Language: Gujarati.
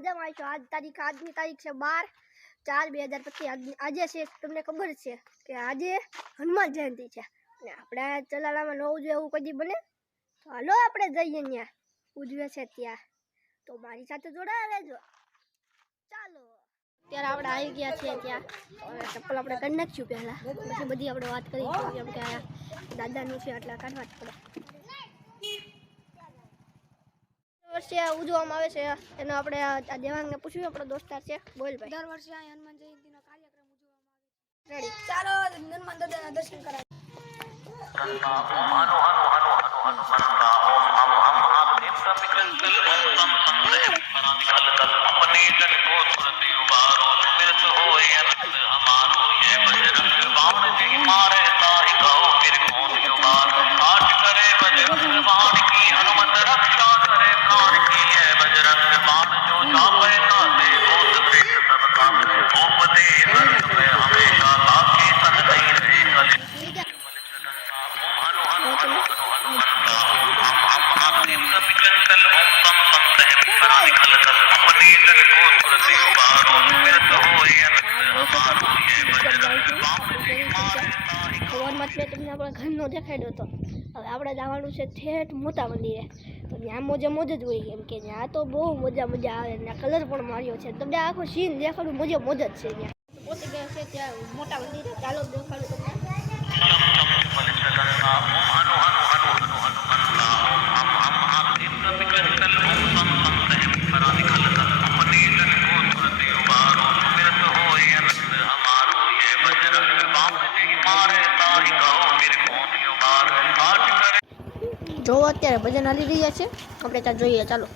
મજામાં આવીશું। આજની તારીખ છે 12/4/2025। આજે છે તમને ખબર છે કે આજે હનુમાન જયંતિ છે ને આપણે ચલાલામાં ન ઉજવે એવું કદી બને? તો હાલો આપણે જઈએ ત્યાં ઉજવે છે ત્યાં, તો મારી સાથે જોડાયા રહેજો। ચાલો અત્યારે આપણે આવી ગયા છીએ ત્યાં। ચપ્પલ આપણે કરી નાખ્યું પહેલાં, પછી બધી આપણે વાત કરીશું કેમ કે દાદાનું છે એટલે કાઢવા જ પડે। વર્ષે ઉજવવામાં આવે છે એનો આપણે આ દેવાંગને પૂછ્યું, આપણો દોસ્તાર છે। બોલ ભાઈ। દર વર્ષે આ હનુમાન જયંતિનો કાર્યક્રમ ઉજવવામાં આવે છે। રેડી, ચાલો હનુમાન દાદાના દર્શન કરાય। તમને આપણા ઘરનો દેખાડ્યો હતો। હવે આપણે જવાનું છે ઠેઠ મોટા મંદિરે, તો ત્યાં મોજે મોજ જ હોય કેમ કે ત્યાં તો બહુ મજા આવે ને કલર પણ માર્યો છે। તમને આખો સીન દેખાડું, મોજે મોજ જ છે। ત્યાં પહોંચી ગયા છે ત્યાં મોટા મંદિરે, ચાલો દેખાડું તમને। જો અત્યારે ભજન હાલી રહ્યા છે, આપણે ત્યાં જોઈએ, ચાલો।